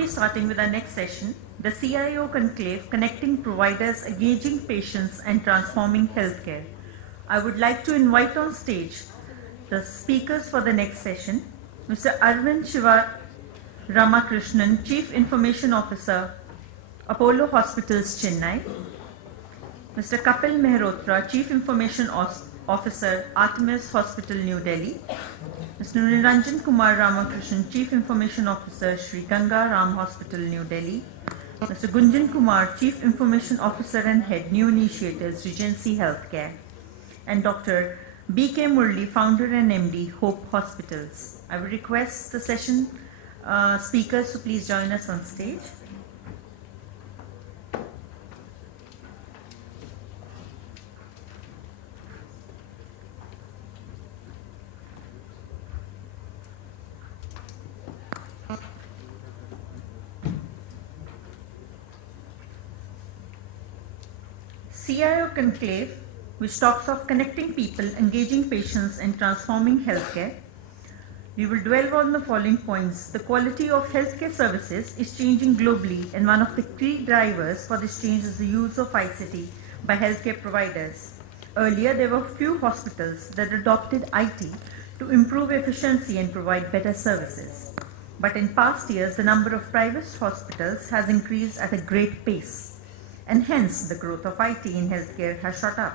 be starting with our next session, the CIO Conclave, Connecting Providers, Engaging Patients and Transforming Healthcare. I would like to invite on stage the speakers for the next session, Mr. Arvind Shiva Ramakrishnan, Chief Information Officer, Apollo Hospitals, Chennai; Mr. Kapil Mehrotra, Chief Information Officer, Artemis Hospital, New Delhi; Mr. Niranjan Kumar Ramakrishnan, Chief Information Officer, Sri Ganga Ram Hospital, New Delhi; Mr. Gunjan Kumar, Chief Information Officer and Head, New Initiatives, Regency Healthcare; and Dr. B.K. Murli, Founder and MD, Hope Hospitals. I will request the session speakers to please join us on stage. CIO Conclave, which talks of connecting people, engaging patients, and transforming healthcare. We will dwell on the following points. The quality of healthcare services is changing globally, and one of the key drivers for this change is the use of ICT by healthcare providers. Earlier, there were few hospitals that adopted IT to improve efficiency and provide better services. But in past years, the number of private hospitals has increased at a great pace, and hence the growth of IT in healthcare has shot up.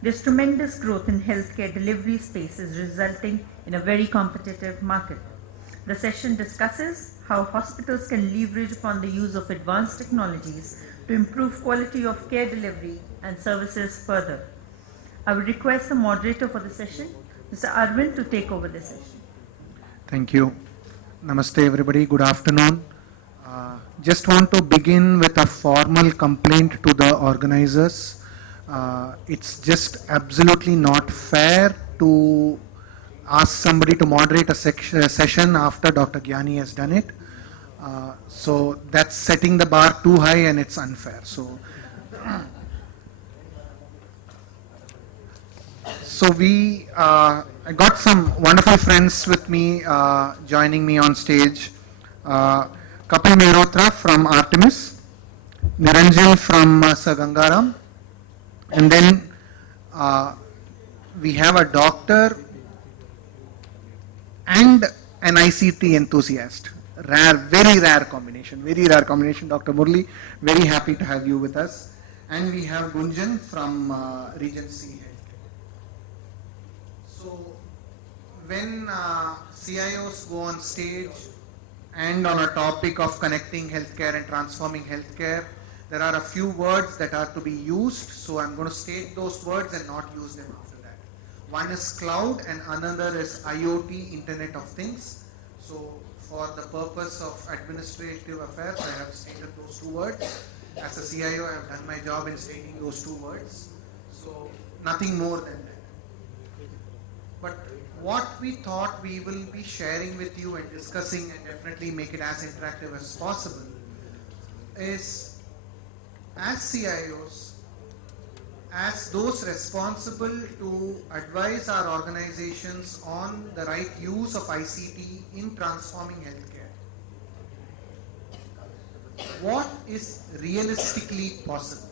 This tremendous growth in healthcare delivery space is resulting in a very competitive market. The session discusses how hospitals can leverage upon the use of advanced technologies to improve quality of care delivery and services further. I would request the moderator for the session, Mr. Arvind, to take over the session. Thank you. Namaste everybody, good afternoon. Just want to begin with a formal complaint to the organizers. It's just absolutely not fair to ask somebody to moderate a session after Dr. Gyani has done it. So that's setting the bar too high and it's unfair. So I got some wonderful friends with me joining me on stage. Kapil Mehrotra from Artemis, Niranjan from Sir Gangaram, and then we have a doctor and an ICT enthusiast. Very rare combination, Dr. Murli. Very happy to have you with us. And we have Gunjan from Regency Healthcare. So when CIOs go on stage and on a topic of connecting healthcare and transforming healthcare, there are a few words that are to be used. So I'm going to state those words and not use them after that. One is cloud and another is IoT, Internet of Things. So for the purpose of administrative affairs, I have stated those two words. As a CIO, I have done my job in stating those two words. So nothing more than that. But what we thought we will be sharing with you and discussing, and definitely make it as interactive as possible, is as CIOs, as those responsible to advise our organizations on the right use of ICT in transforming healthcare, what is realistically possible?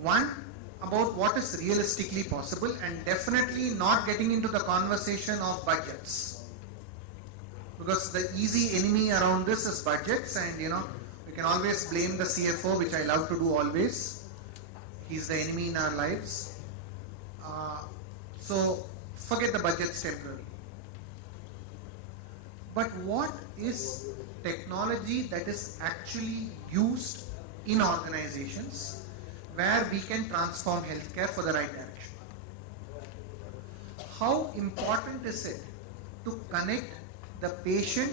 One, about what is realistically possible, and definitely not getting into the conversation of budgets, because the easy enemy around this is budgets, and we can always blame the CFO, which I love to do always. He's the enemy in our lives. So forget the budgets temporarily. But what is technology that is actually used in organizations where we can transform healthcare for the right direction? How important is it to connect the patient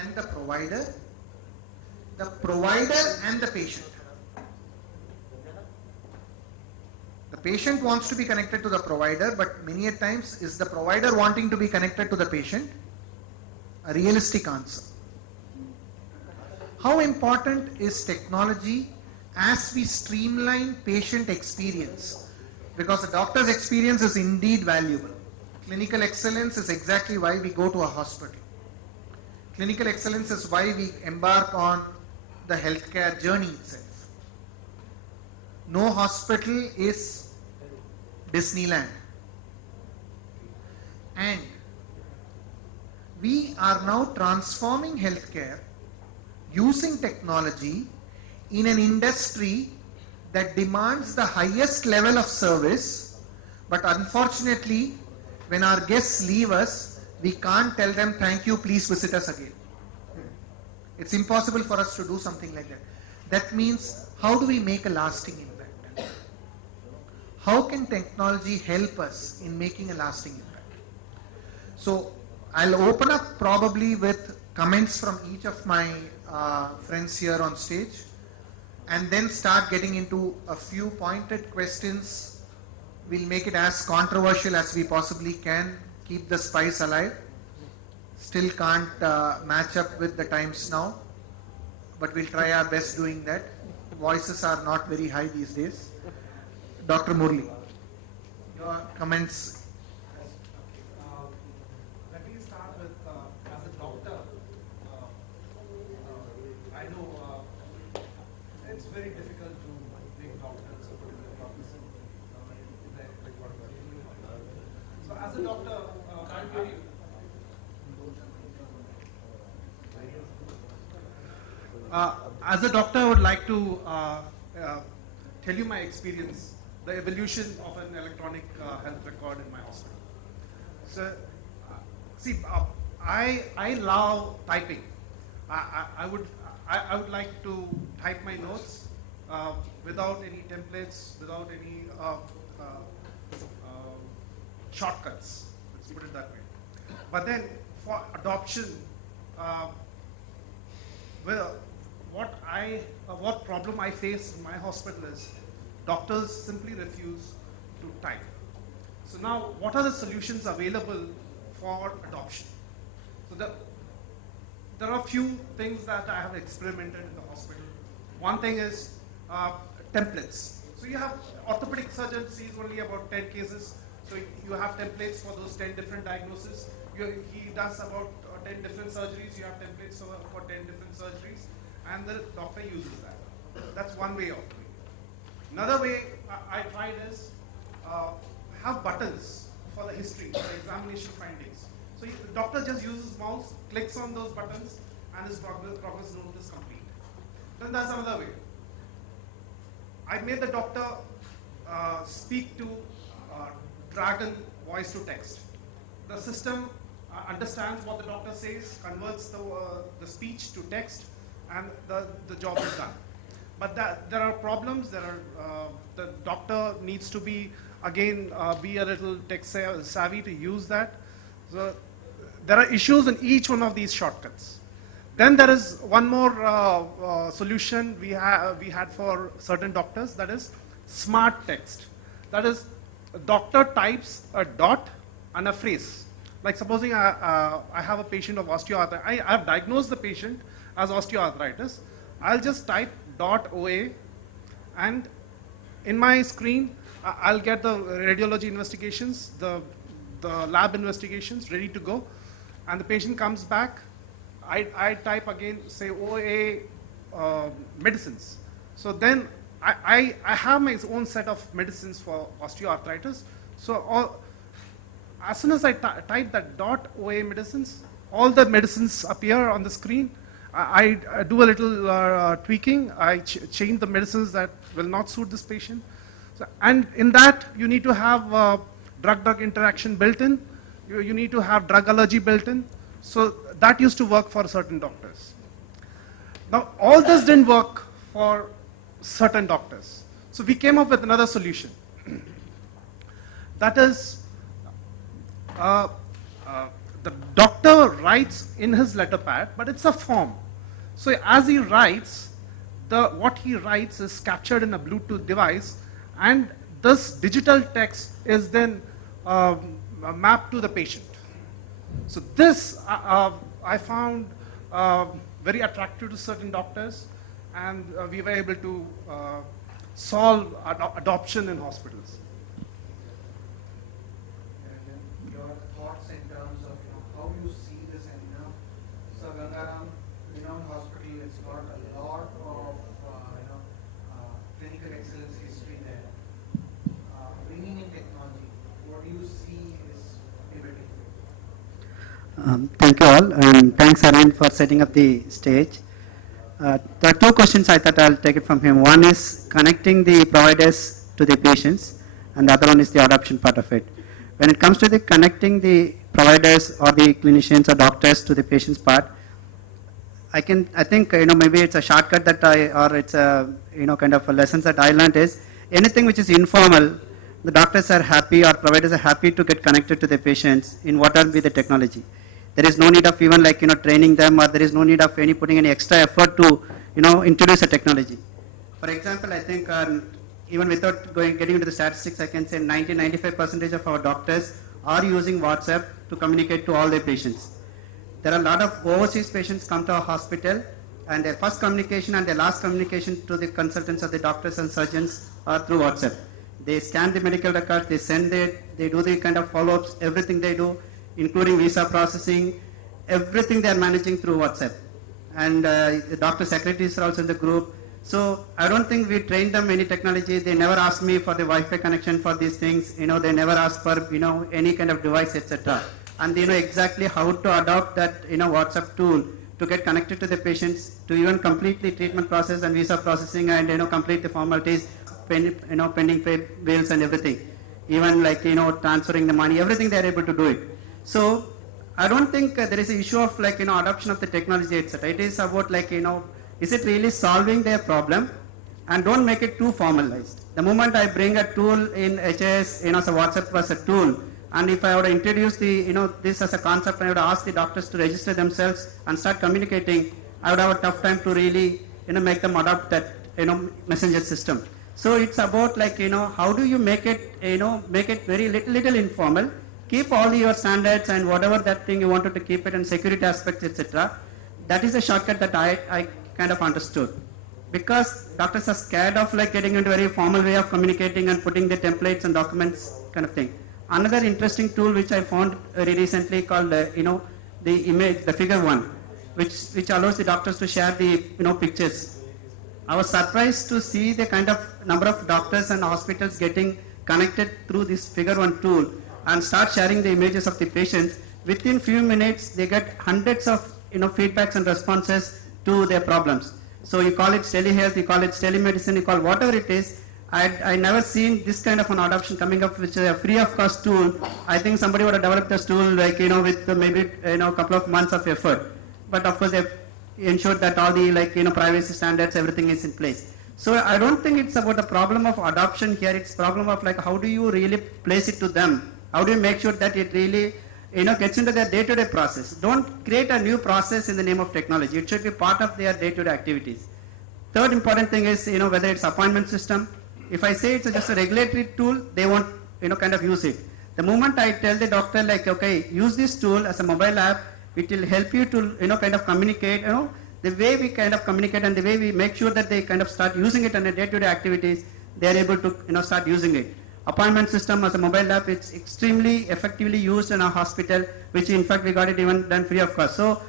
and the provider and the patient? The patient wants to be connected to the provider, but many a times is the provider wanting to be connected to the patient? A realistic answer. How important is technology as we streamline patient experience? Because the doctor's experience is indeed valuable. Clinical excellence is exactly why we go to a hospital. Clinical excellence is why we embark on the healthcare journey itself. No hospital is Disneyland. And we are now transforming healthcare using technology in an industry that demands the highest level of service, but unfortunately, when our guests leave us, we can't tell them, thank you, please visit us again. It's impossible for us to do something like that. That means, how do we make a lasting impact? How can technology help us in making a lasting impact? So, I'll open up probably with comments from each of my friends here on stage, and then start getting into a few pointed questions. We'll make it as controversial as we possibly can, keep the spice alive. Still can't match up with the times now, but we'll try our best doing that. Voices are not very high these days. Dr. Murli, your comments. Let me start with, as a doctor, I know it's very difficult to make doctors or put in the profession in the so as a doctor, as a doctor, I would like to tell you my experience, the evolution of an electronic health record in my hospital. So, see, I love typing. I would like to type my notes without any templates, without any shortcuts. Let's put it that way. But then for adoption, what problem I face in my hospital is doctors simply refuse to type. So now, what are the solutions available for adoption? So there are a few things that I have experimented in the hospital. One thing is templates. So you have orthopedic surgeon sees only about 10 cases. So you have templates for those 10 different diagnoses. He does about 10 different surgeries. You have templates for 10 different surgeries. And the doctor uses that. That's one way of doing it. Another way I tried is have buttons for the history, for the examination findings. So the doctor just uses mouse, clicks on those buttons, and his progress note is complete. Then there's another way. I made the doctor speak to Dragon voice to text. The system understands what the doctor says, converts the speech to text, and the job is done. But there are problems. The doctor needs to be again be a little tech savvy to use that. So there are issues in each one of these shortcuts. Then there is one more solution we had for certain doctors, that is smart text. That is, a doctor types a dot and a phrase. Like supposing I have a patient of osteoarthritis. I have diagnosed the patient as osteoarthritis. I'll just type .OA, and in my screen I'll get the radiology investigations, the lab investigations ready to go, and the patient comes back. I type again, say OA medicines. So then I have my own set of medicines for osteoarthritis. So as soon as I type that .OA medicines, all the medicines appear on the screen. I do a little tweaking. I change the medicines that will not suit this patient. So, and in that, you need to have drug-drug interaction built in. You need to have drug allergy built in. So that used to work for certain doctors. Now, all this didn't work for certain doctors. So we came up with another solution. That is, the doctor writes in his letter pad, but it's a form. So as he writes, what he writes is captured in a Bluetooth device, and this digital text is then mapped to the patient. So this I found very attractive to certain doctors, and we were able to solve adoption in hospitals. Your thoughts in terms of how you see this, and Sagar it's got a lot of clinical excellence history there. Bringing in technology, what do you see is pivoting? Thank you all, and thanks Arvind for setting up the stage. There are two questions I thought I'll take it from him. One is connecting the providers to the patients, and the other one is the adoption part of it. When it comes to the connecting the providers or the clinicians or doctors to the patients part, I think maybe it's a shortcut that or it's a kind of a lessons that I learned is anything which is informal, the doctors are happy or providers are happy to get connected to the patients in whatever be the technology. There is no need of even training them, or there is no need of putting any extra effort to introduce a technology. For example, I think even without getting into the statistics, I can say 90-95% of our doctors are using WhatsApp to communicate to all their patients. There are a lot of overseas patients come to our hospital, and their first communication and their last communication to the consultants of the doctors and surgeons are through WhatsApp. They scan the medical records, they send it, they do the kind of follow-ups, everything they do, including visa processing, everything they are managing through WhatsApp. And the doctor secretaries are also in the group. So I don't think we trained them any technology. They never asked me for the Wi-Fi connection for these things. They never asked for any kind of device, etc. And they know exactly how to adopt that WhatsApp tool to get connected to the patients, to even complete the treatment process and visa processing, and complete the formalities, pending pay bills and everything. Even transferring the money, everything they are able to do it. So I don't think there is an issue of adoption of the technology, etc. It is about is it really solving their problem, and don't make it too formalized. The moment I bring a tool in HIS, so WhatsApp was a tool, and if I would introduce the this as a concept, I would ask the doctors to register themselves and start communicating, I would have a tough time to really make them adopt that messenger system. So it's about how do you make it make it very little informal, keep all your standards and whatever that thing you wanted to keep it, and security aspects, etc. That is a shortcut that I kind of understood, because doctors are scared of getting into a very formal way of communicating and putting the templates and documents kind of thing. Another interesting tool which I found very recently called the image, the figure one, which allows the doctors to share the pictures. I was surprised to see the kind of number of doctors and hospitals getting connected through this figure one tool and start sharing the images of the patients. Within few minutes, they get hundreds of feedbacks and responses to their problems. So you call it telehealth, you call it telemedicine, you call whatever it is. I never seen this kind of an adoption coming up, which is a free of cost tool. I think somebody would have developed this tool with maybe a couple of months of effort. But of course, they ensured that all the privacy standards, everything is in place. So I don't think it's about the problem of adoption here. It's problem of how do you really place it to them? How do you make sure that it really gets into their day-to-day process? Don't create a new process in the name of technology. It should be part of their day-to-day activities. Third important thing is whether it's appointment system. If I say it's just a regulatory tool, they won't kind of use it. The moment I tell the doctor okay, use this tool as a mobile app, it will help you to kind of communicate. The way we kind of communicate and the way we make sure that they kind of start using it on a day-to-day activities, they are able to start using it. Appointment system as a mobile app, it's extremely effectively used in our hospital, which in fact we got it even done free of cost. So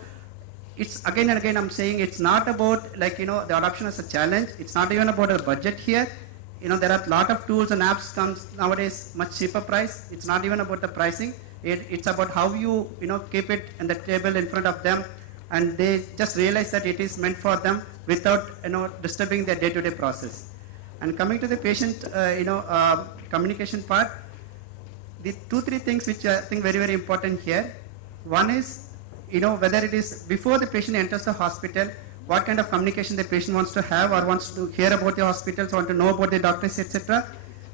it's again and again I'm saying it's not about the adoption as a challenge. It's not even about a budget here. There are a lot of tools and apps comes nowadays much cheaper price. It's not even about the pricing. It's about how you keep it in the table in front of them, and they just realize that it is meant for them without disturbing their day-to-day process. And coming to the patient communication part, the 2-3 things which I think very very important here. One is whether it is before the patient enters the hospital, what kind of communication the patient wants to have or wants to hear about the hospitals, want to know about the doctors, etc.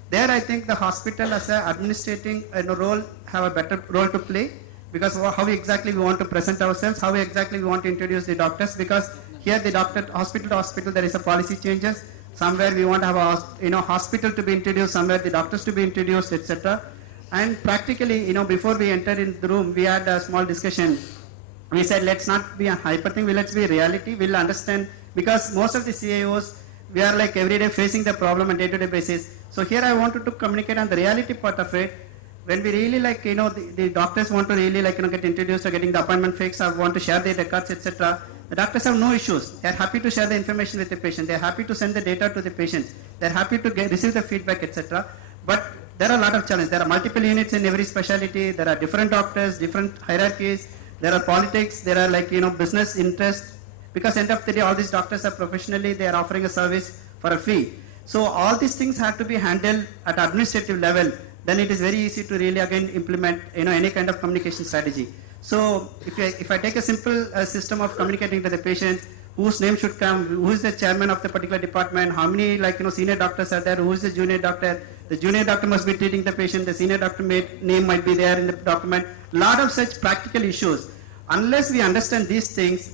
There I think the hospital as an administrating role have a better role to play, because how exactly we want to present ourselves, how exactly we want to introduce the doctors, because here the hospital to hospital there is a policy changes. Somewhere we want to have a hospital to be introduced, somewhere the doctors to be introduced, etc. And practically before we entered in the room, we had a small discussion. We said let's not be a hyper thing, let's be reality. We'll understand, because most of the CIOs, we are every day facing the problem on day-to-day basis. So here I wanted to communicate on the reality part of it. When we really the doctors want to really get introduced or getting the appointment fixed or want to share their records, etc. The doctors have no issues. They are happy to share the information with the patient. They are happy to send the data to the patient. They are happy to receive the feedback, etc. But there are a lot of challenges. There are multiple units in every specialty. There are different doctors, different hierarchies. There are politics. There are business interest. Because end of the day, all these doctors are professionally, they are offering a service for a fee. So all these things have to be handled at administrative level. Then it is very easy to really again implement any kind of communication strategy. So if I take a simple system of communicating to the patient, whose name should come, who is the chairman of the particular department, how many senior doctors are there, who is the junior doctor, the junior doctor must be treating the patient, the senior doctor name might be there in the document. Lot of such practical issues. Unless we understand these things,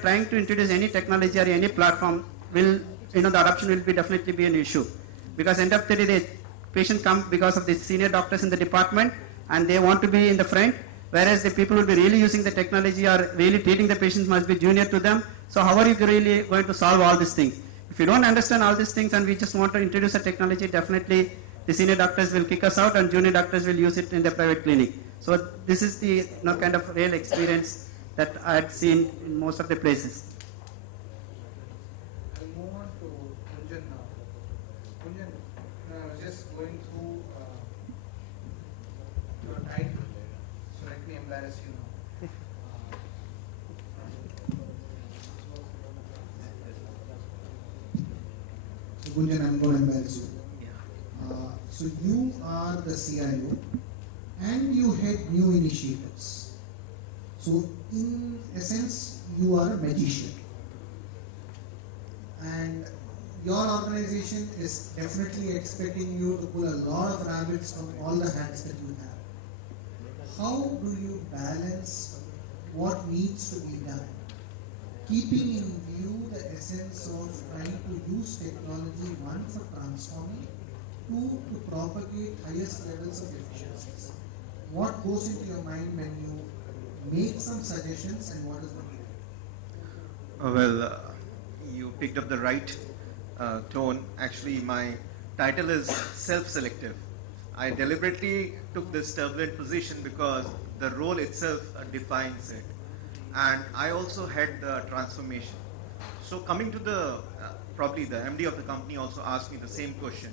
trying to introduce any technology or any platform will, the adoption will definitely be an issue. Because end of the day, the patient comes because of the senior doctors in the department and they want to be in the front, whereas the people who will be really using the technology or really treating the patients must be junior to them. So how are you really going to solve all these things? If you don't understand all these things and we just want to introduce a technology, definitely the senior doctors will kick us out and junior doctors will use it in the private clinic. So this is the kind of real experience that I had seen in most of the places. I'll move on to Kunjan now. Kunjan, I was just going through your title there, so let me embarrass you now. So Kunjan, I'm going to embarrass you. So you are the CIO and you head new initiatives. So in essence, you are a magician. And your organization is definitely expecting you to pull a lot of rabbits from all the hats that you have. How do you balance what needs to be done, keeping in view the essence of trying to use technology, one, for transforming, two, to propagate highest levels of efficiencies? What goes into your mind when you make some suggestions and what is the Well, you picked up the right tone. Actually, my title is self-selective. I deliberately took this turbulent position because the role itself defines it. And I also had the transformation. So coming to the, probably the MD of the company also asked me the same question.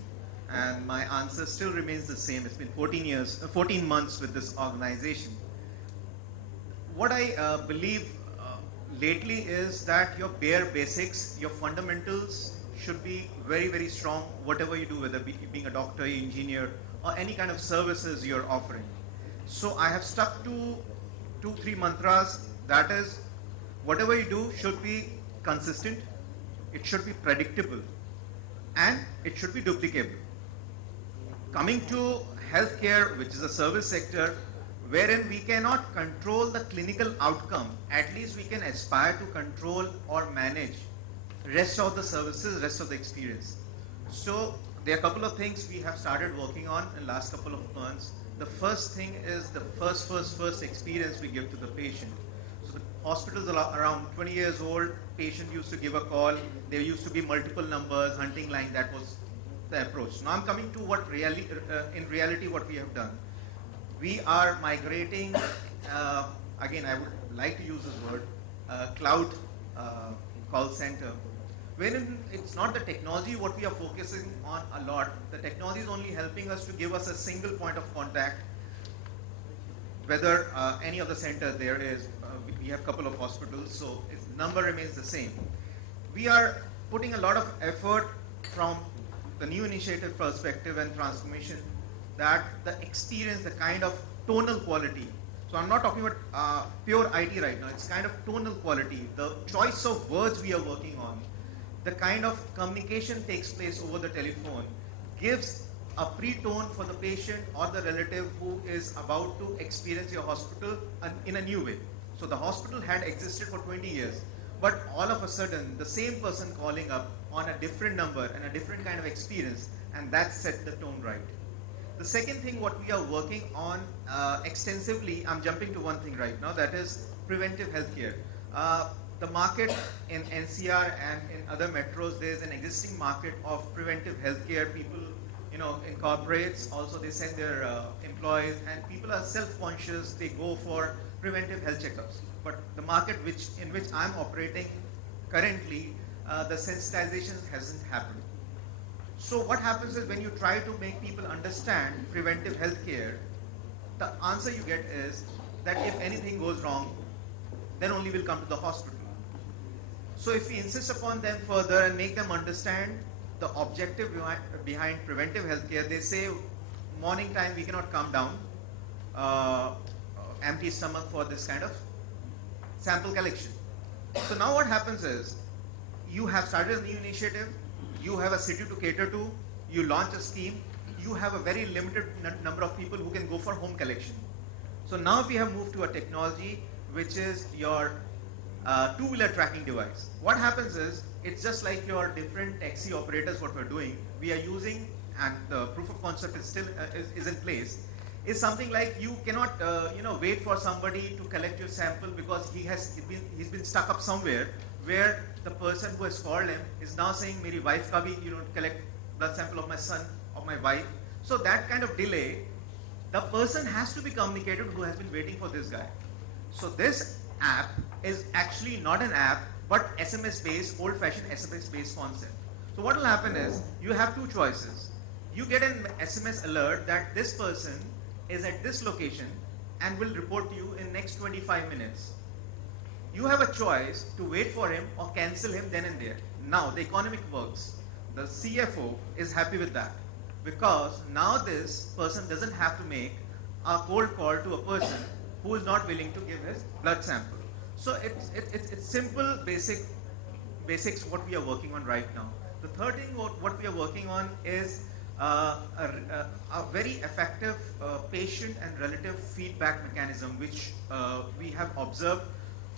And my answer still remains the same. It's been 14 months with this organization. What I believe lately is that your bare basics, your fundamentals should be very, very strong, whatever you do, whether being a doctor, engineer, or any kind of services you're offering. So I have stuck to 2-3 mantras. That is, whatever you do should be consistent, it should be predictable, and it should be duplicable. Coming to healthcare, which is a service sector, wherein we cannot control the clinical outcome, at least we can aspire to control or manage rest of the services, rest of the experience. So there are a couple of things we have started working on in the last couple of months. The first thing is the first experience we give to the patient. So the hospitals are around 20 years old, patient used to give a call, there used to be multiple numbers, hunting line, that was the approach. Now I'm coming to what in reality what we have done. We are migrating, again I would like to use this word, cloud call center, wherein it's not the technology what we are focusing on a lot. The technology is only helping us to give us a single point of contact, whether any of the center there is. We have a couple of hospitals, so its number remains the same. We are putting a lot of effort from the new initiative perspective and transformation, that the experience, the kind of tonal quality. So I'm not talking about pure IT right now, it's kind of tonal quality, the choice of words we are working on, the kind of communication takes place over the telephone, gives a pre-tone for the patient or the relative who is about to experience your hospital in a new way. So the hospital had existed for 20 years, but all of a sudden, the same person calling up on a different number and a different kind of experience, and that set the tone right. The second thing what we are working on extensively, I'm jumping to one thing right now, that is preventive healthcare. The market in NCR and in other metros, there's an existing market of preventive healthcare. People, in corporates, also they send their employees, and people are self-conscious. They go for preventive health checkups. But the market in which I'm operating currently, the sensitization hasn't happened. So what happens is when you try to make people understand preventive health care, the answer you get is that if anything goes wrong, then only we'll come to the hospital. So if we insist upon them further and make them understand the objective behind preventive health care, they say morning time we cannot come down empty stomach for this kind of sample collection. So now what happens is you have started a new initiative, you have a city to cater to, you launch a scheme, you have a very limited number of people who can go for home collection. So now we have moved to a technology which is your two-wheeler tracking device. What happens is, it's just like your different taxi operators, what we're doing, we are using, and the proof of concept is still is in place, is something like you cannot wait for somebody to collect your sample because he's been stuck up somewhere where the person who has called him is now saying, "Meri wife ka bhi, collect blood sample of my son, of my wife." So that kind of delay, the person has to be communicated who has been waiting for this guy. So this app is actually not an app, but SMS-based, old-fashioned SMS-based concept. So what will happen is, you have two choices. You get an SMS alert that this person is at this location and will report to you in next 25 minutes. You have a choice to wait for him or cancel him then and there. Now the economic works. The CFO is happy with that because now this person doesn't have to make a cold call to a person who is not willing to give his blood sample. So it's simple, basics what we are working on right now. The third thing what we are working on is a very effective patient and relative feedback mechanism, which we have observed.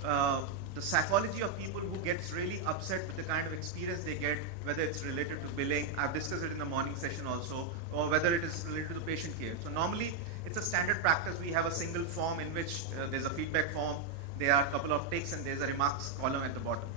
The psychology of people who gets really upset with the kind of experience they get, whether it's related to billing, I've discussed it in the morning session also, or whether it is related to the patient care. So normally it's a standard practice. We have a single form in which there's a feedback form, there are a couple of ticks, and there's a remarks column at the bottom.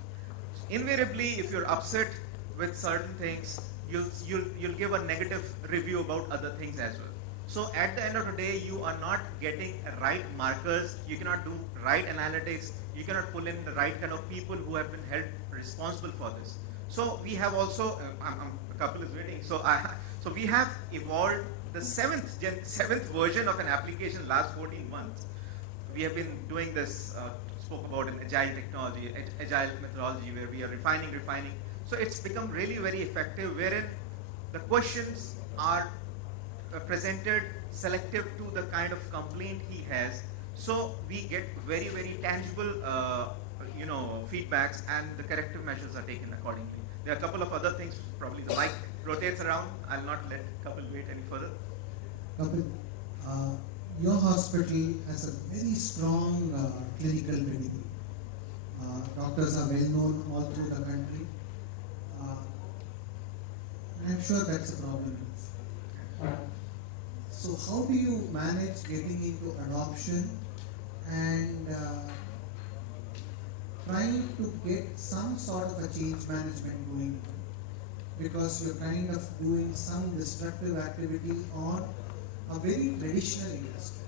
Invariably, if you're upset with certain things, you'll give a negative review about other things as well. So at the end of the day, you are not getting right markers, you cannot do right analytics, you cannot pull in the right kind of people who have been held responsible for this. So we have also, a couple is waiting, so we have evolved the seventh version of an application last 14 months. We have been doing this, spoke about an agile technology, agile methodology, where we are refining. So it's become really very effective, wherein the questions are presented selective to the kind of complaint he has. So we get very, very tangible, feedbacks, and the corrective measures are taken accordingly. There are a couple of other things. Probably the mic rotates around. I'll not let Kapil wait any further. Kapil, your hospital has a very strong clinical pedigree. Doctors are well known all through the country. And I'm sure that's a problem. So how do you manage getting into adoption and trying to get some sort of a change management going? Because you're kind of doing some destructive activity on a very traditional industry.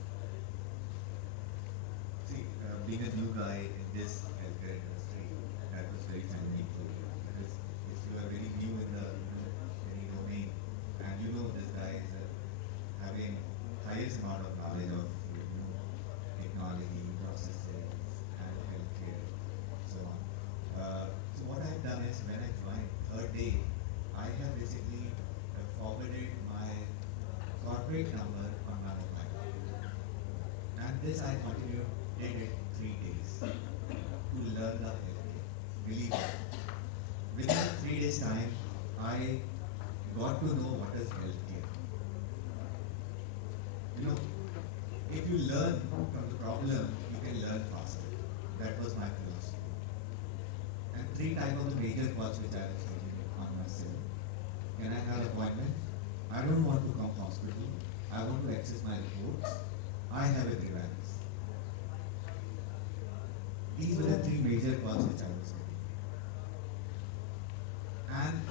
See, being a new guy in this healthcare industry, that was very challenging for you. Because if you are very new in any domain, and you know this guy is having highest amount of knowledge of technology, processes, and healthcare, so on. So what I've done is, when I joined third day, I have basically forwarded my corporate number on my mobile. And this I did it 3 days to learn the healthcare. Believe me. Within 3 days time, I got to know what is healthcare. If you learn from the problem, you can learn faster. That was my philosophy. And 3 types of the major calls which I was taking on myself. Can I have an appointment? I don't want to come hospital. I want to access my reports. I have a grievance. These were the 3 major calls which I was getting. And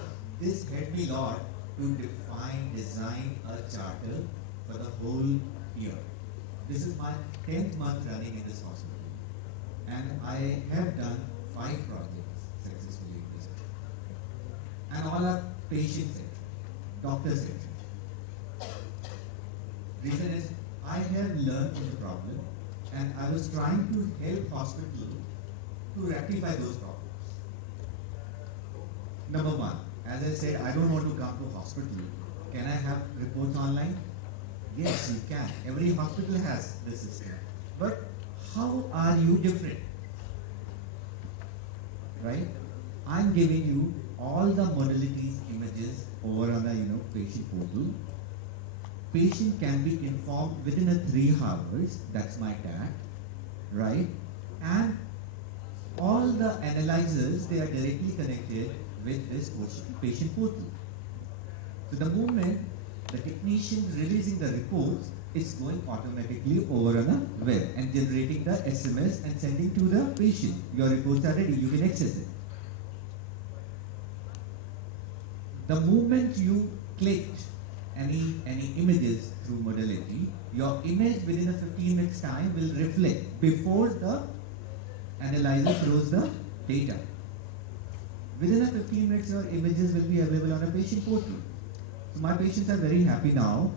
this helped me a lot to design a charter for the whole year. This is my 10th month running in this hospital. And I have done 5 projects successfully in this hospital. And all are patient-centered, doctor-centered. Reason is, I have learned from the problem and I was trying to help hospital to rectify those problems. Number one, as I said, I don't want to come to hospital. Can I have reports online? Yes, you can. Every hospital has this system. But how are you different? Right? I'm giving you all the modalities images over on the patient portal. Patient can be informed within a 3 hours. That's my tag, right? And all the analyzers, they are directly connected with this patient portal. So the moment the technician releasing the reports, it's going automatically over on the web and generating the SMS and sending to the patient. Your reports are ready, you can access it. The moment you clicked any images through modality, your image within a 15 minutes time will reflect before the analyzer throws the data. Within a 15 minutes, your images will be available on a patient portal. So my patients are very happy now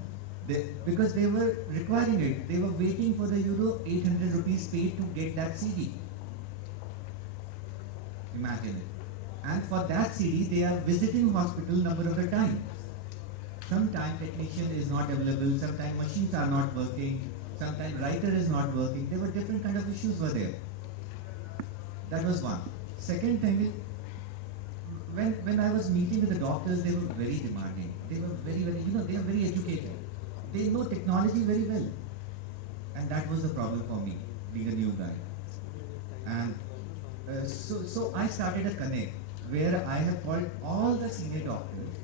because they were requiring it. They were waiting for the 800 rupees paid to get that CD. Imagine it. And for that CD, they are visiting hospital number of the times. Sometimes technician is not available, sometimes machines are not working, sometimes writer is not working. There were different kind of issues were there. That was one. Second thing is, when I was meeting with the doctors, they were very demanding. They were very, they are very educated. They know technology very well. And that was the problem for me, being a new guy. And so I started a connect where I have called all the senior doctors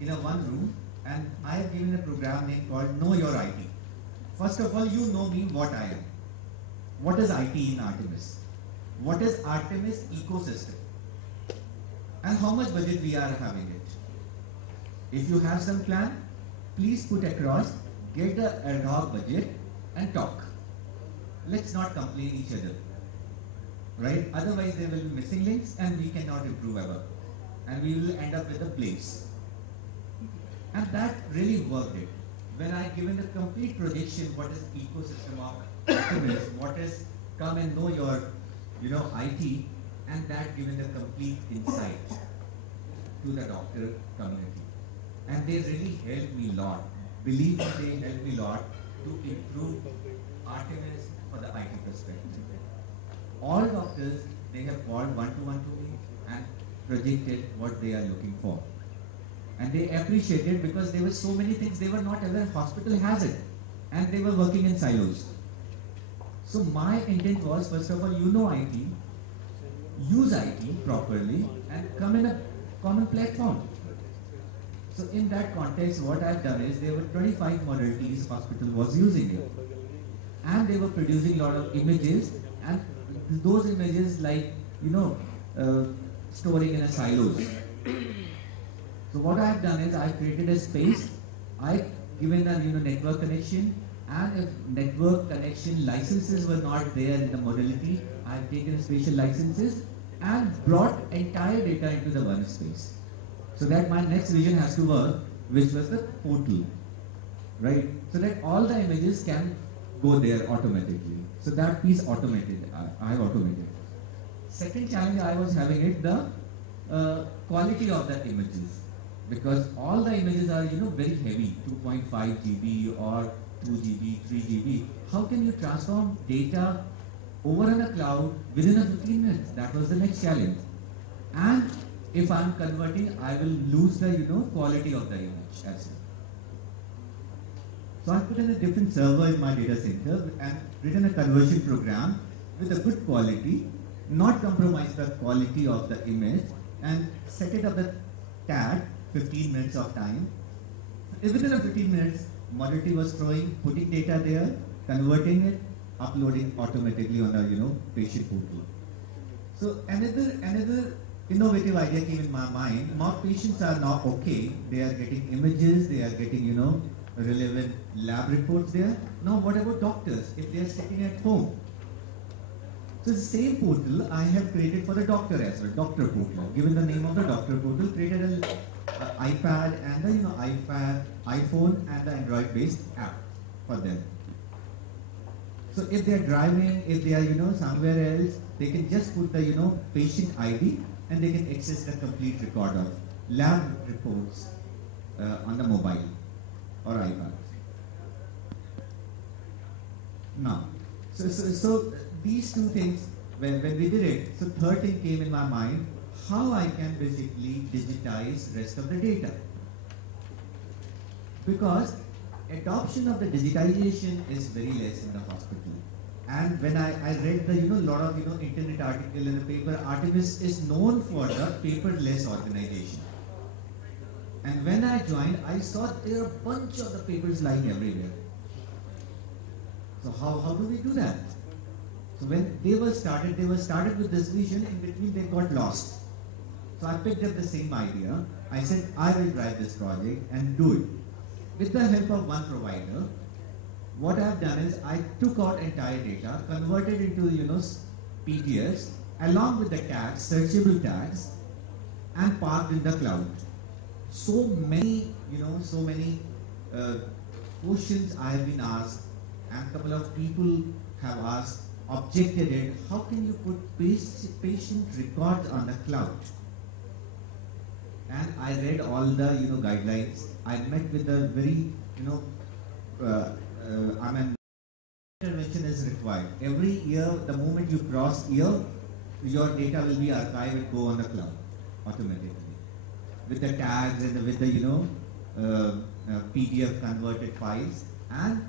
in a one room, and I have given a program name called Know Your IT. First of all, you know me what I am. What is IT in Artemis? What is Artemis ecosystem? And how much budget we are having it? If you have some plan, please put across, get the ad hoc budget and talk. Let's not complain each other. Right? Otherwise there will be missing links and we cannot improve ever. And we will end up with a place. And that really worked it. When I given a complete projection, what is ecosystem of Artemis, what is come and know your IT, and that given a complete insight to the doctor community. And they really helped me a lot. Believe me, they helped me a lot to improve Artemis for the IT perspective. All doctors, they have called one-to-one to me and projected what they are looking for. And they appreciated because there were so many things they were not aware hospital has it. And they were working in silos. So my intent was, first of all, IT, use IT properly and come in a common platform. So in that context, what I've done is there were 25 modalities hospital was using it. And they were producing a lot of images, and those images storing in a silos. So what I've done is I've created a space, I've given a network connection, and if network connection licenses were not there in the modality, I've taken spatial licenses and brought entire data into the one space. So that my next vision has to work, which was the portal, right? So that all the images can go there automatically. So that piece automated, I have automated. Second challenge I was having it, the quality of the images. Because all the images are, very heavy, 2.5 GB or 2 GB, 3 GB. How can you transform data over on a cloud within a 15 minutes? That was the next challenge. And if I'm converting, I will lose the, quality of the image as well. So I put in a different server in my data center and written a conversion program with a good quality, not compromise the quality of the image, and set it up the tag, 15 minutes of time. Within a 15 minutes, modality was putting data there, converting it, uploading automatically on a patient portal. So another innovative idea came in my mind. More patients are now okay. They are getting images. They are getting relevant lab reports there. Now what about doctors if they are sitting at home? So the same portal I have created for the doctor as well, doctor portal. Given the name of the doctor portal, created an iPad and the iPhone and the Android based app for them. So if they are driving, if they are somewhere else, they can just put the patient ID and they can access the complete record of lab reports on the mobile or iPad. Now, so these two things, when we did it, so third thing came in my mind, how I can basically digitize rest of the data. Because adoption of the digitization is very less in the hospital. And when I read the lot of internet article in the paper, Artemis is known for the paperless organization. And when I joined, I saw there are a bunch of the papers lying everywhere. So how do we do that? So when they were started with this vision. In between they got lost. So I picked up the same idea. I said I will drive this project and do it. With the help of one provider, what I have done is I took out entire data, converted into PDFs along with the tags, searchable tags, and parked in the cloud. So many questions I have been asked, and a couple of people have asked, objected it. How can you put patient records on the cloud? And I read all the guidelines. I met with a very intervention is required. Every year, the moment you cross year, your data will be archived and go on the cloud automatically with the tags and with the PDF converted files, and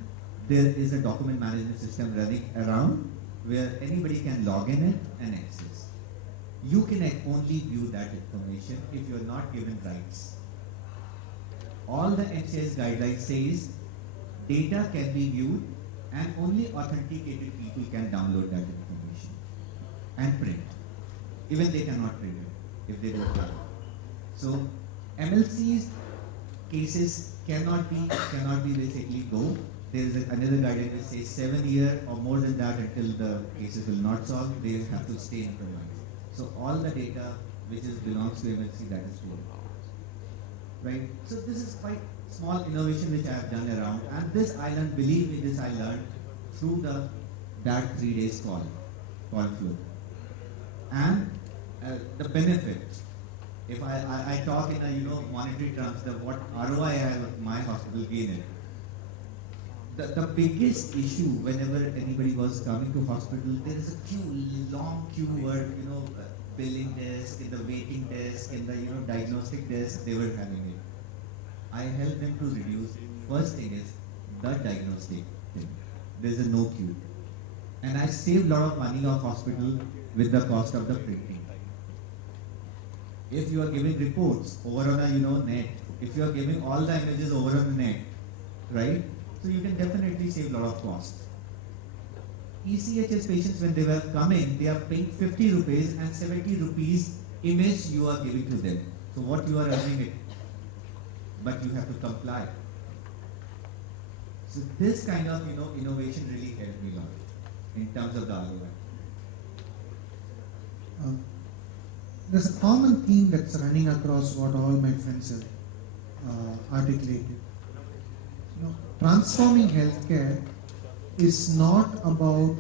there is a document management system running around where anybody can log in it and access. You can only view that information if you are not given rights. All the NCS guidelines says data can be viewed and only authenticated people can download that information and print. Even they cannot print it if they don't have it. So MLC's cases cannot be basically go. There is another guideline that says 7 years or more than that until the cases will not solve. They have to stay in premise. So all the data which belongs to MLC, that is stored. Right? So this is quite small innovation which I have done around, and this I learned, believe me, this I learned through that 3 days call flow. And the benefit, if I talk in a monetary terms, what ROI I have my hospital gained. The biggest issue whenever anybody was coming to hospital, there is a long queue where billing desk, in the waiting desk, in the diagnostic desk, they were having it. I helped them to reduce. First thing is the diagnostic thing. There is a no queue, and I saved a lot of money of hospital with the cost of the printing. If you are giving reports over on a net, if you are giving all the images over on the net, right? So you can definitely save a lot of cost. ECHS patients, when they were coming, they are paying 50 rupees and 70 rupees image you are giving to them. So what you are earning it, but you have to comply. So this kind of innovation really helped me a lot in terms of the ROI. There's a common theme that's running across what all my friends have articulated. Transforming healthcare is not about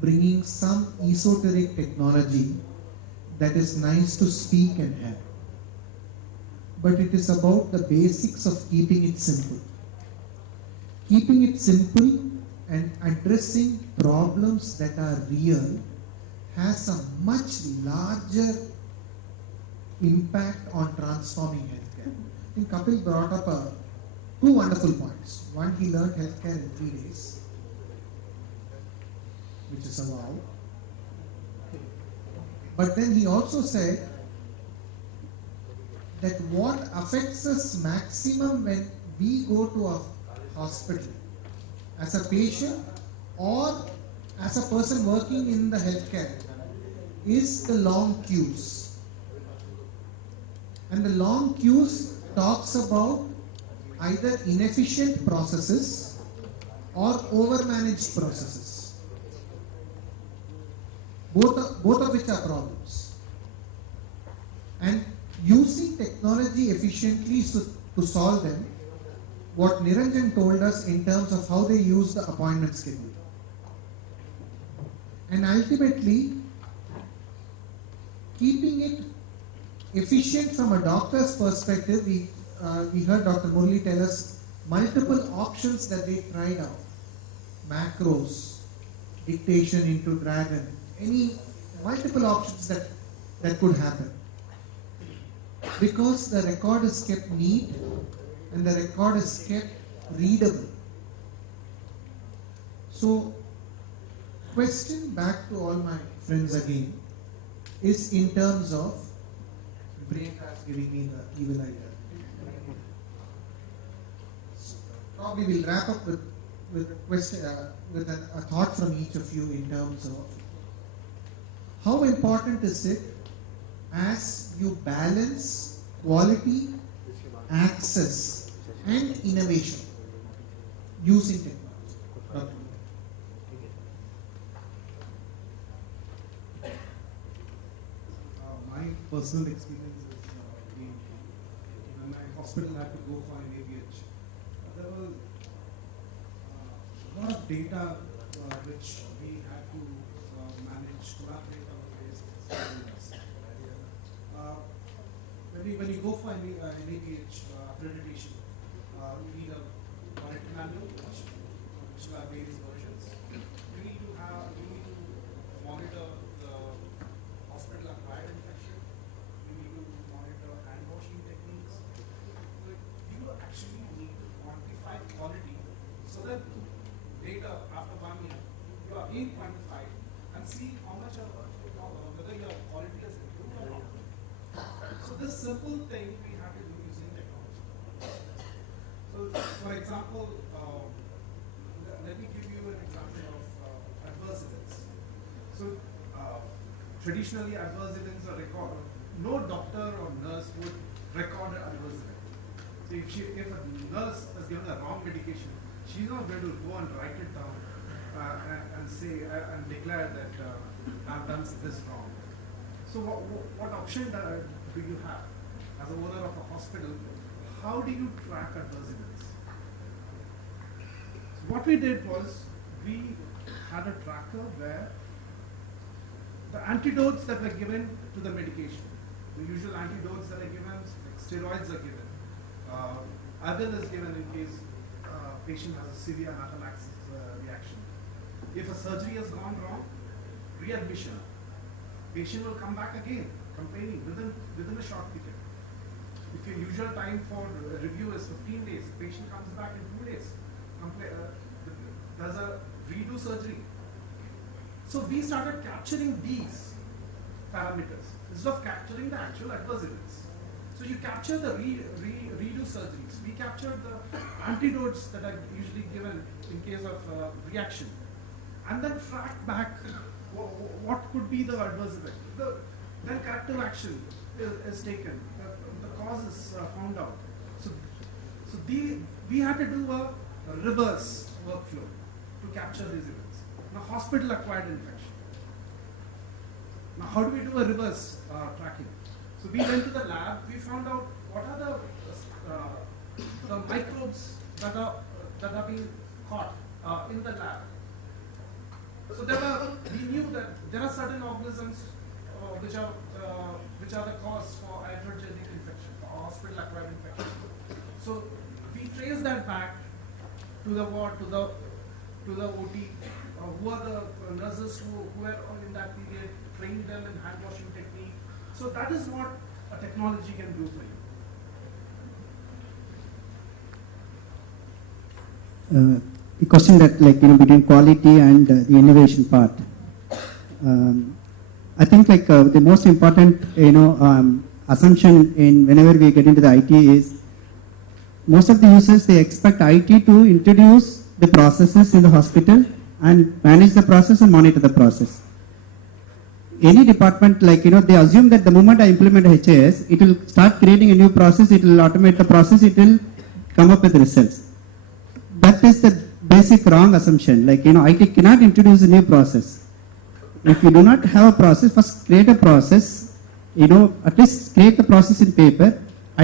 bringing some esoteric technology that is nice to speak and have, but it is about the basics of keeping it simple. Keeping it simple and addressing problems that are real has a much larger impact on transforming healthcare. I think Kapil brought up two wonderful points. One, he learned healthcare in 3 days, which is a wow. But then he also said that what affects us maximum when we go to a hospital as a patient or as a person working in the healthcare is the long queues. And the long queues talks about either inefficient processes or overmanaged processes. Both of which are problems. And using technology efficiently to solve them, what Niranjan told us in terms of how they use the appointment schedule. And ultimately, keeping it efficient from a doctor's perspective, we heard Dr. Murli tell us multiple options that they tried out. Macros, dictation into Dragon, multiple options that could happen. Because the record is kept neat and the record is kept readable. So, question back to all my friends again is in terms of brain that's giving me the evil idea. So probably we'll wrap up with a question, with a thought from each of you in terms of how important is it as you balance quality, access, and innovation using technology. My personal experience is when my hospital had to go for an ABH, there was a lot of data which we had to manage, collaborate on various stakeholders. When you go for an ABH accreditation, you need a quality manual, which will have various versions. You need to monitor the hospital acquired infection. You need to monitor hand washing techniques. You actually need to quantify quality so that data after 1 year you are being quantified and see how much of whether your quality has improved or not. So this simple thing we have to do using technology. So for example, let me give you an example of adverse events. So traditionally adverse events are recorded. No doctor or nurse would record an adverse event. So if a nurse has given the wrong medication, she's not going to go and write it down and say and declare that I've done this wrong. So what option do you have as an owner of a hospital? How do you track adverse events? So what we did was we had a tracker where the antidotes that were given to the medication, the usual antidotes that are given, like steroids are given. Iodine is given in case patient has a severe anaphylaxis reaction. If a surgery has gone wrong, readmission. Patient will come back again, complaining within a short period. If your usual time for review is 15 days, patient comes back in 2 days, does a redo surgery. So we started capturing these parameters instead of capturing the actual adverse events. So you capture the redo surgeries. We captured the antidotes that are usually given in case of reaction, and then track back what could be the adverse event. Then corrective action is taken. The cause is found out. So we had to do a reverse workflow to capture these events. Now, hospital acquired infection. Now, how do we do a reverse tracking? So we went to the lab. We found out what are the microbes that are being caught in the lab. So we knew that there are certain organisms which are the cause for iatrogenic infection, or hospital acquired infection. So we traced that back to the ward, to the OT, who are the nurses who were in that period, trained them in hand washing technique. So that is what a technology can do for you. The question that between quality and the innovation part. I think the most important assumption in whenever we get into the IT is most of the users, they expect IT to introduce the processes in the hospital and manage the process and monitor the process. Any department, they assume that the moment I implement HAS, it will start creating a new process, it will automate the process, it will come up with results. That is the basic wrong assumption. Like, IT cannot introduce a new process. If you do not have a process, first create a process, at least create the process in paper.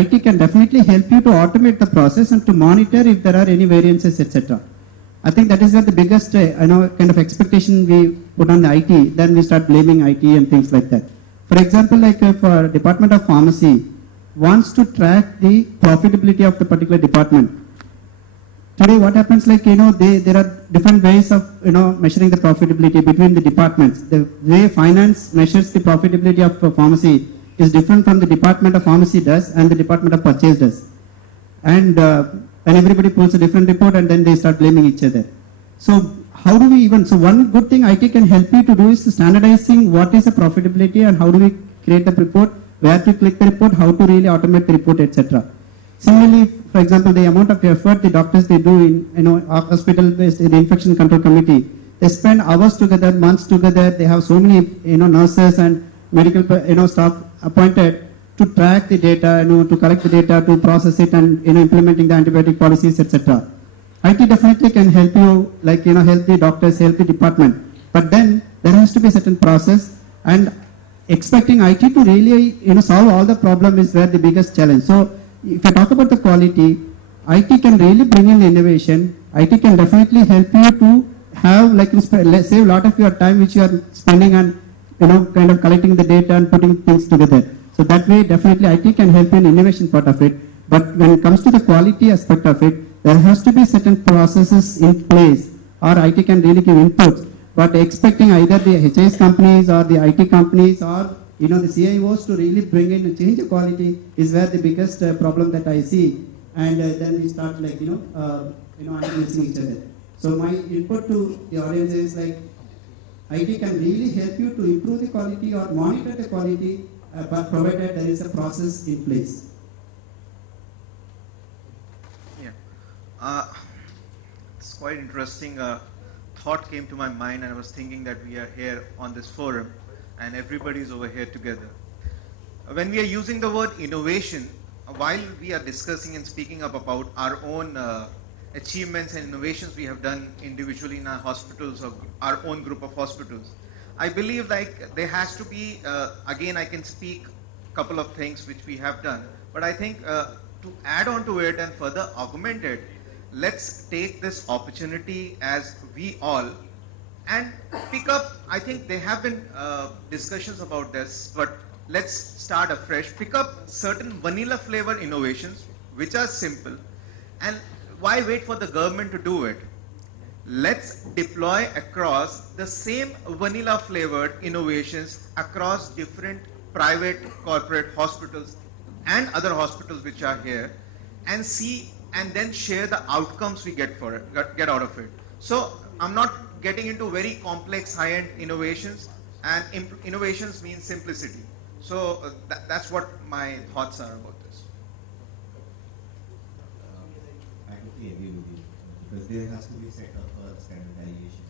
IT can definitely help you to automate the process and to monitor if there are any variances, etc. I think that is where the biggest, kind of expectation we put on the IT, then we start blaming IT and things like that. For example, like for Department of Pharmacy wants to track the profitability of the particular department. Today what happens, like, there are different ways of, measuring the profitability between the departments. The way finance measures the profitability of a pharmacy is different from the Department of Pharmacy does and the Department of Purchase does. And everybody pulls a different report and then they start blaming each other. So how do we so one good thing IT can help you to do is standardizing what is the profitability and how do we create the report, where to click the report, how to really automate the report, etc. Similarly, for example, the amount of effort the doctors they do in hospital-based in the infection control committee, they spend hours together, months together. They have so many nurses and medical staff appointed to track the data, to collect the data, to process it, and implementing the antibiotic policies, etc. IT definitely can help you, like help the doctors, help the department, but then there has to be a certain process, and expecting IT to really solve all the problem is where the biggest challenge. So if I talk about the quality, IT can really bring in innovation. IT can definitely help you to have, like, save a lot of your time which you are spending on kind of collecting the data and putting things together. So that way, definitely IT can help in innovation part of it. But when it comes to the quality aspect of it, there has to be certain processes in place, or IT can really give inputs. But expecting either the HIS companies or the IT companies or the CIOs to really bring in and change the quality is where the biggest problem that I see. And then we start, like, influencing each other. So my input to the audience is, like, IT can really help you to improve the quality or monitor the quality, but provided there is a process in place. Yeah. It's quite interesting. Thought came to my mind, and I was thinking that we are here on this forum and everybody is over here together. When we are using the word innovation, while we are discussing and speaking up about our own achievements and innovations we have done individually in our hospitals or our own group of hospitals, I believe, like, there has to be, again, I can speak a couple of things which we have done, but I think to add on to it and further augment it, let's take this opportunity as we all and pick up, I think there have been discussions about this, but let's start afresh. Pick up certain vanilla flavor innovations which are simple, and why wait for the government to do it? Let's deploy across the same vanilla flavored innovations across different private corporate hospitals and other hospitals which are here, and see and then share the outcomes we get out of it. So I'm not getting into very complex high-end innovations, and innovations means simplicity. So that's what my thoughts are about this. I totally agree with you, because there has to be set up for standardization.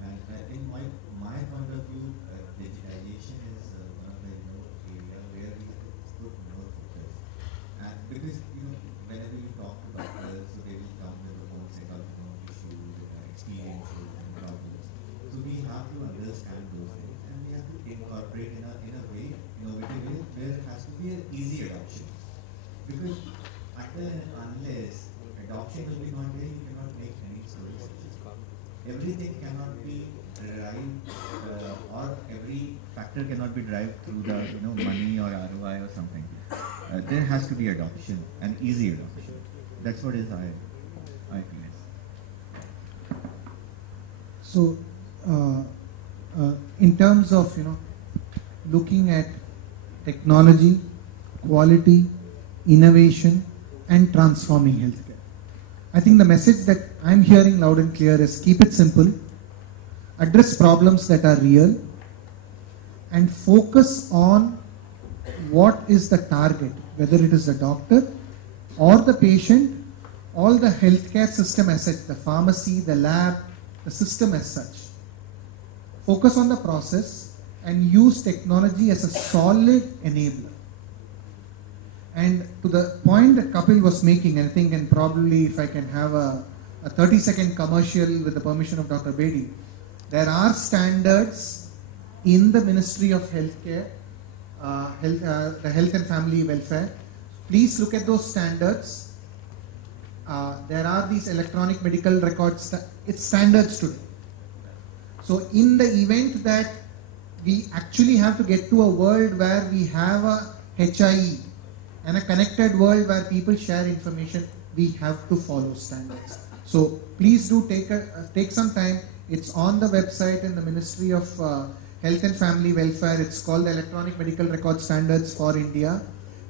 And in my point of view, digitization is one of the area where we put more focus. And because whenever you talk to doctors, so they will come with their own set of issues, experiences, and problems. So we have to understand those things, and we have to incorporate in a way, innovative way, where it has to be an easy adoption. Because until and unless adoption will be not there, you cannot make any services. Everything cannot be derived, or every factor cannot be derived through the money or ROI or something. There has to be adoption, and easy adoption. That's what is I feel. So, in terms of looking at technology, quality, innovation, and transforming healthcare, I think the message that I'm hearing loud and clear is keep it simple, address problems that are real, and focus on what is the target, whether it is the doctor or the patient, all the healthcare system as such, the pharmacy, the lab, the system as such. Focus on the process and use technology as a solid enabler. And to the point that Kapil was making, I think, and probably if I can have a 30-second commercial with the permission of Dr. Bedi, there are standards in the Ministry of Healthcare, the Health and Family Welfare. Please look at those standards. There are these electronic medical records, it's standards today. So in the event that we actually have to get to a world where we have a HIE and a connected world where people share information, we have to follow standards. So please do take some time. It's on the website in the Ministry of Health and Family Welfare. It's called the Electronic Medical Record Standards for India.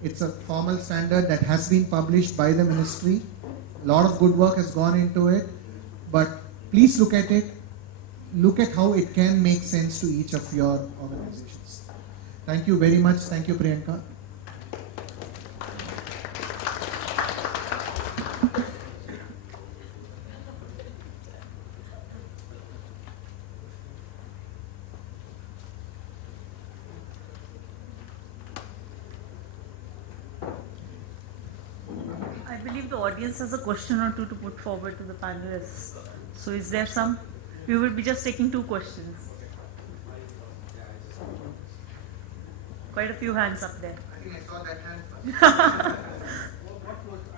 It's a formal standard that has been published by the ministry. A lot of good work has gone into it, but please look at it. Look at how it can make sense to each of your organizations. Thank you very much. Thank you, Priyanka. I believe the audience has a question or two to put forward to the panelists. So is there some? We will be just taking 2 questions. Quite a few hands up there. I think I saw that hand first.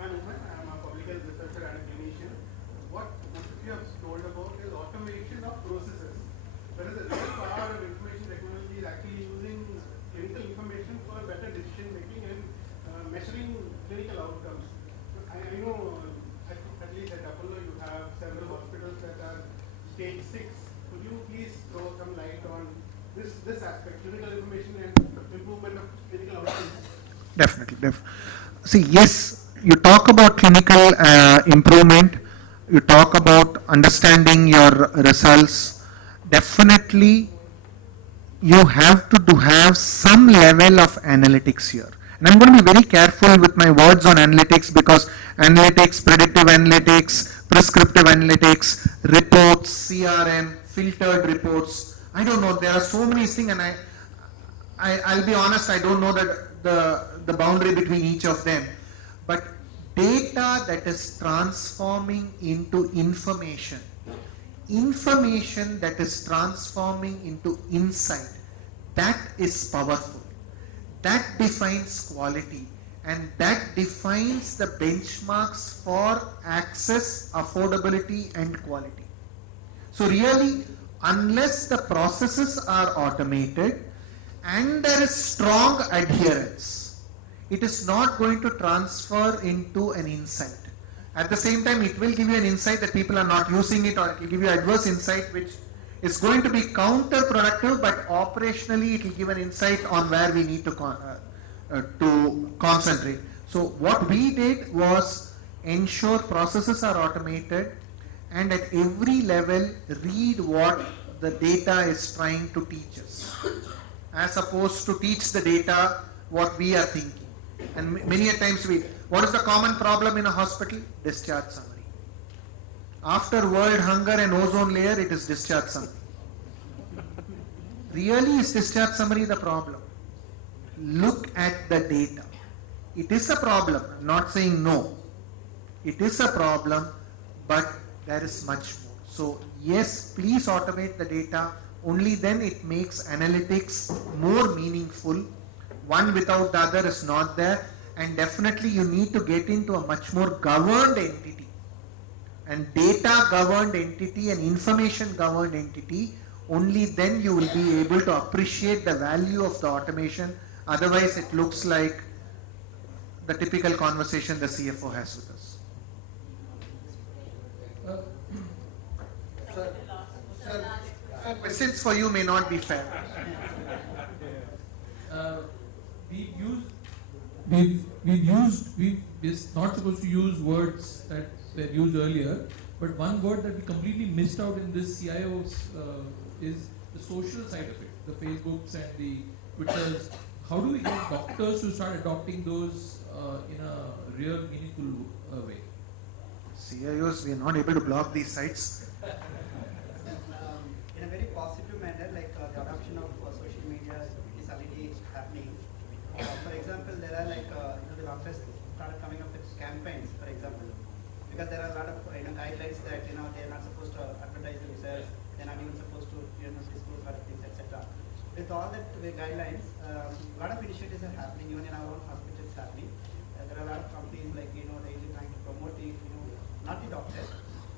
I'm a public health researcher and a clinician. What you have told about is automation of processes. Whereas the real power of information technology is actually using clinical information for better decision making and measuring clinical outcomes. I know at least at Apollo you have several hospitals that are stage 6. Could you please throw some light on this aspect, clinical information and improvement of clinical outcomes? Definitely. See, yes, you talk about clinical improvement, you talk about understanding your results. Definitely, you have to have some level of analytics here. And I'm going to be very careful with my words on analytics because analytics, predictive analytics, prescriptive analytics, reports, CRM, filtered reports. I don't know. There are so many things, and I'll be honest. I don't know that the boundary between each of them. But data that is transforming into information that is transforming into insight, that is powerful. That defines quality, and that defines the benchmarks for access, affordability, and quality. So really, unless the processes are automated and there is strong adherence, it is not going to transfer into an insight. At the same time, it will give you an insight that people are not using it, or it will give you adverse insight which is going to be counterproductive, but operationally it will give an insight on where we need to concentrate. So what we did was ensure processes are automated and at every level read what the data is trying to teach us, as opposed to teach the data what we are thinking. And many a times what is the common problem in a hospital? Discharge summary. After world hunger and ozone layer, it is discharge summary. Really, is discharge summary the problem? Look at the data. It is a problem. I'm not saying no. It is a problem, but there is much more. So yes, please automate the data. Only then it makes analytics more meaningful. One without the other is not there. And definitely you need to get into a much more governed entity. And data governed entity and information governed entity, only then you will be able to appreciate the value of the automation. Otherwise it looks like the typical conversation the CFO has with us. Sir, questions for you may not be fair. We're not supposed to use words that were used earlier, but one word that we completely missed out in this CIOs is the social side of it, the Facebooks and the Twitters. How do we get doctors to start adopting those in a real meaningful way? CIOs, we are not able to block these sites. In a very positive manner, like the adoption of social media is already happening. For example, there are the doctor campaigns, for example, because there are a lot of guidelines that they're not supposed to advertise the results, they're not even supposed to disclose a lot of things, etc. With all that guidelines, a lot of initiatives are happening, even in our own hospitals happening. There are a lot of companies like they're trying to promote the not the doctors,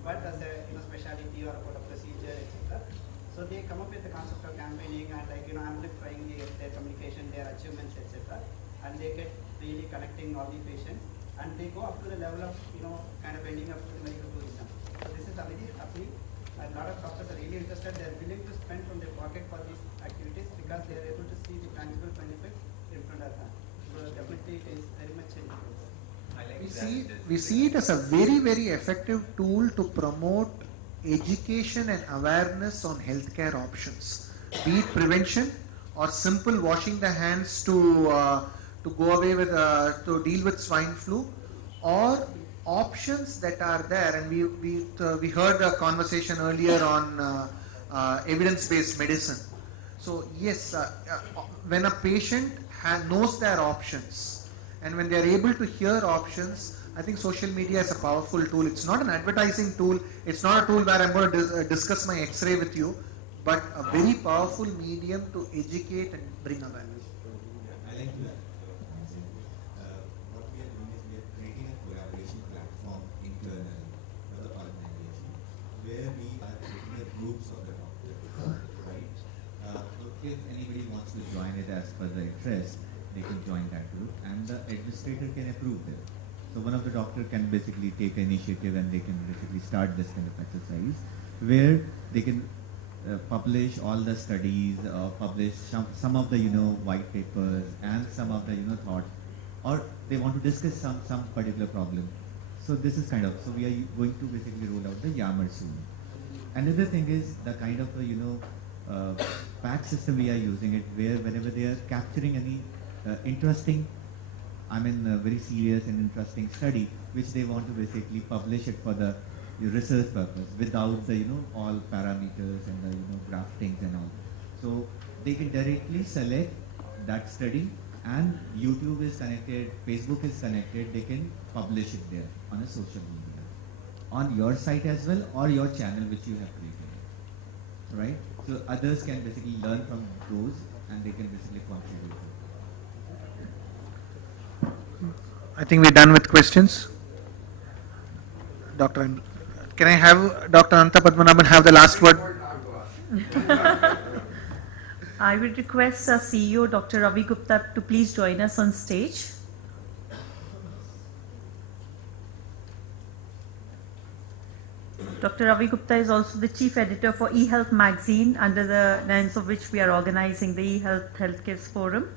but as a specialty or about a procedure, etc. So they come up with the concept of campaigning and amplifying their communication, their achievements, etc. And they get really connecting all the patients, and they go up to the level of kind of ending up to the medical tourism. So this is already happening. A lot of doctors are really interested. They are willing to spend from their pocket for these activities because they are able to see the tangible benefits in front of them. So definitely it is very much influence. We see it as a very, very effective tool to promote education and awareness on healthcare options, be it prevention or simple washing the hands to go away with to deal with swine flu, or options that are there. And we heard a conversation earlier on evidence-based medicine. So yes, when a patient knows their options, and when they are able to hear options, I think social media is a powerful tool. It's not an advertising tool. It's not a tool where I'm going to discuss my X-ray with you, but a very powerful medium to educate and bring awareness. I like to what we are doing is we are creating a collaboration platform internally for the organization where we are creating a groups of the doctors, right? So if anybody wants to join it as per the interest, they can join that group and the administrator can approve them. So one of the doctor can basically take initiative and they can basically start this kind of exercise where they can publish all the studies, publish some of the white papers and some of the thoughts, or they want to discuss some particular problem. So this is kind of, so we are going to basically roll out the Yammer soon. Another thing is the kind of patch system we are using it, where whenever they are capturing any interesting, very serious and interesting study which they want to basically publish it for the research purpose without the all parameters and the graftings and all. So they can directly select that study, and YouTube is connected, Facebook is connected, they can publish it there on a social media, on your site as well or your channel which you have created, right? So others can basically learn from those and they can basically contribute. I think we're done with questions. Dr. Can I have Dr. Ananta Padmanabhan have the last word? I will request our CEO, Dr. Ravi Gupta, to please join us on stage. Dr. Ravi Gupta is also the chief editor for eHealth magazine, under the lens of which we are organizing the eHealth Healthcare Forum.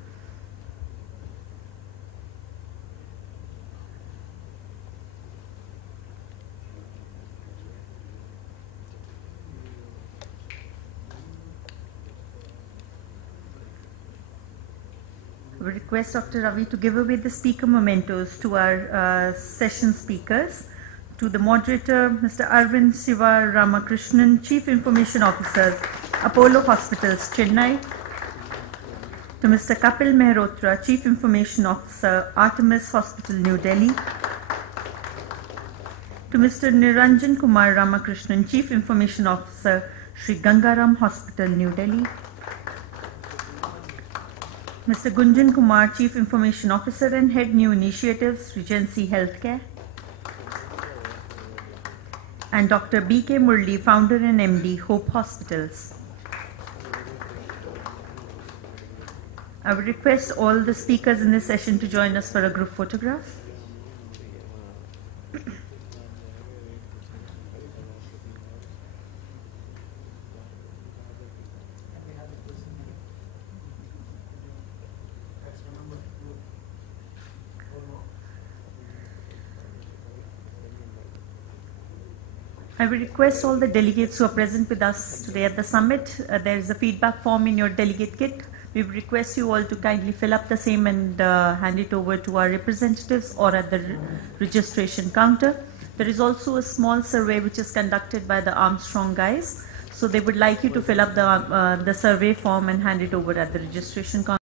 We request Dr. Ravi to give away the speaker mementos to our session speakers. To the moderator, Mr. Arvind Siva Ramakrishnan, Chief Information Officer, Apollo Hospitals, Chennai. To Mr. Kapil Mehrotra, Chief Information Officer, Artemis Hospital, New Delhi. To Mr. Niranjan Kumar Ramakrishnan, Chief Information Officer, Sri Gangaram Hospital, New Delhi. Mr. Gunjan Kumar, Chief Information Officer and Head New Initiatives, Regency Healthcare. And Dr. B.K. Murli, Founder and MD, Hope Hospitals. I would request all the speakers in this session to join us for a group photograph. I will request all the delegates who are present with us today at the summit. There is a feedback form in your delegate kit. We would request you all to kindly fill up the same and hand it over to our representatives or at the registration counter. There is also a small survey which is conducted by the Armstrong guys. So they would like you to fill up the survey form and hand it over at the registration counter.